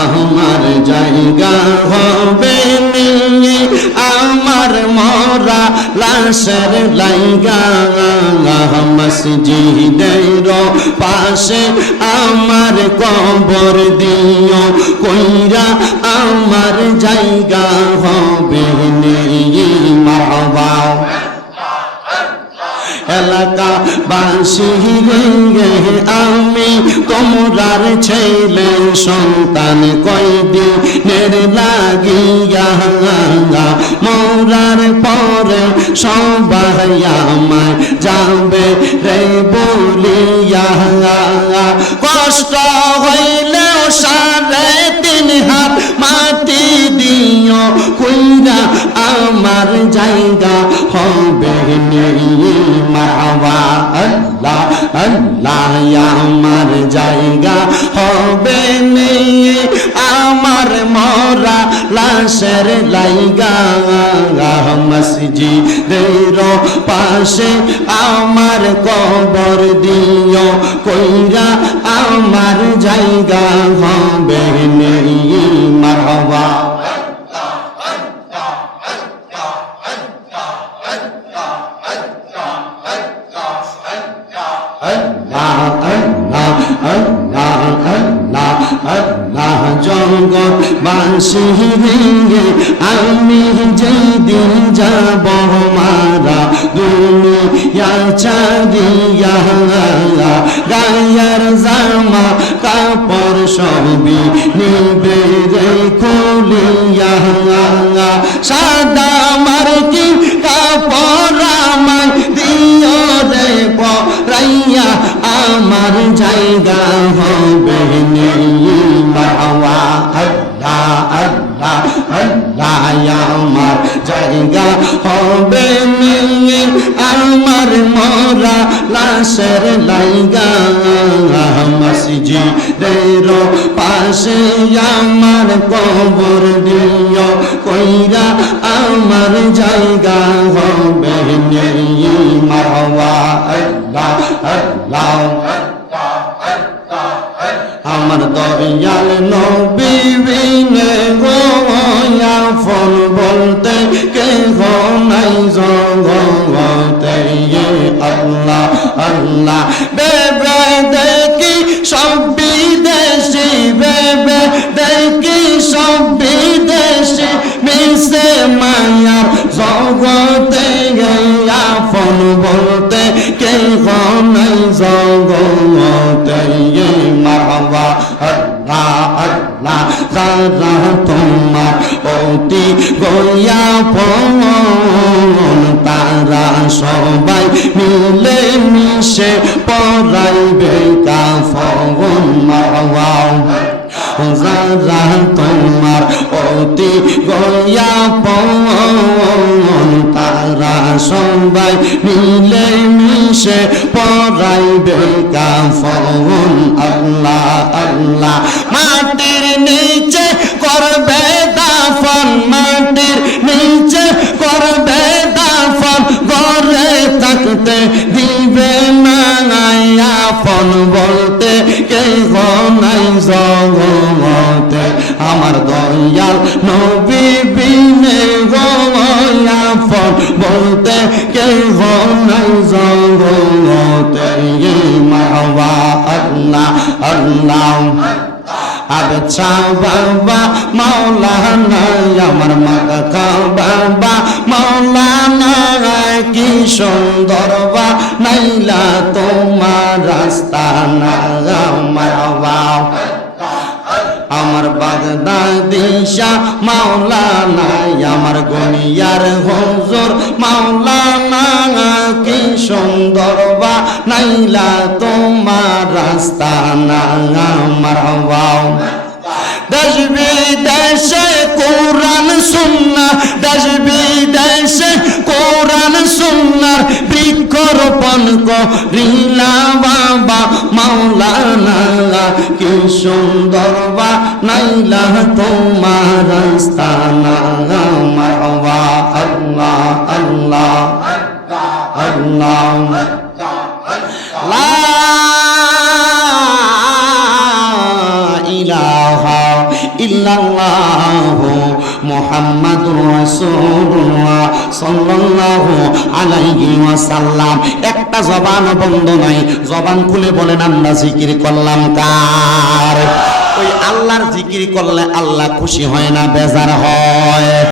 আমার জায়গা হবে নিয়ে আমার মরা লাশের লাইগা। মসজিদের পাশে আমার কবর দিও। কইরা আমার জায়গা হবে মারবা এলাকা বাসি গে তোমরার ছেলে সন্তান কয়দিনের লাগিয়া মরার পরে সবাই যাবে রে বলিয়া কষ্ট হইলেও সাড়ে তিন হাত মাটি দিও, কইরা আমার জায়গা হবে আল্লাহ আল্লাহ আমার জায়গা হবে নেই। আমার মরা লাশের লাইগা মসজিদের পাশে আমার কবর দিও, কইরা আমার জায়গা হবে নিয়ে জগৎ বাসি রে আমি যেদিন যাব মারা দুনিয়া চাঁদিয়া গায়ার জামা কাপড় সবই নিবে খুলিয়া সাদা আমার মরা লাশের লাইগা, মসজিদের পাশে আমার কবর দিও, কইরা আমার জায়গা হবে মারওয়া আমার দয়াল নবী নাই জগতে মারবা আল্লাহ আল্লাহ যারা তোমার অতি গয়া পন তারা সবাই মিলে মিশে পড়াইবে কাফন মারবা যারা তোমার অতি গয়া পন তারা সবাই কাফন আল্লাহ আল্লাহ। মাটির নিচে করবে দাফন, মাটির নিচে করবে দাফন। ঘরে থাকতে দিবে না আপন বলতে কে নাই জগতে। আমার দয়াল নবী বিনে গয়াফন বলতে কে নাই আচ্ছা বাবা মাওলানা আমার মাকা বাবা। মাওলানা কি সুন্দর বা নাইলা, তোমার রাস্তা না আমার বাগদা দিশা। মাওলানা মাওলানা কি সুন্দর নাইলা তোমার রাস্তা, না মারবাও দেশ বিদেশে কোরআন সুন্না দেশ বিদেশে কোরআন সুন্নার বৃক্ষরোপণ করিলা বাবা মাওলানা, কি সুন্দর বা নাইলা তোমার রাস্তা, না আল্লাহ একটা জবান বন্ধ নাই, জবান খুলে বলেন, আমরা জিকির করলাম কার? ওই আল্লাহর জিকির করলে আল্লাহ খুশি হয় না, বেজার হয়।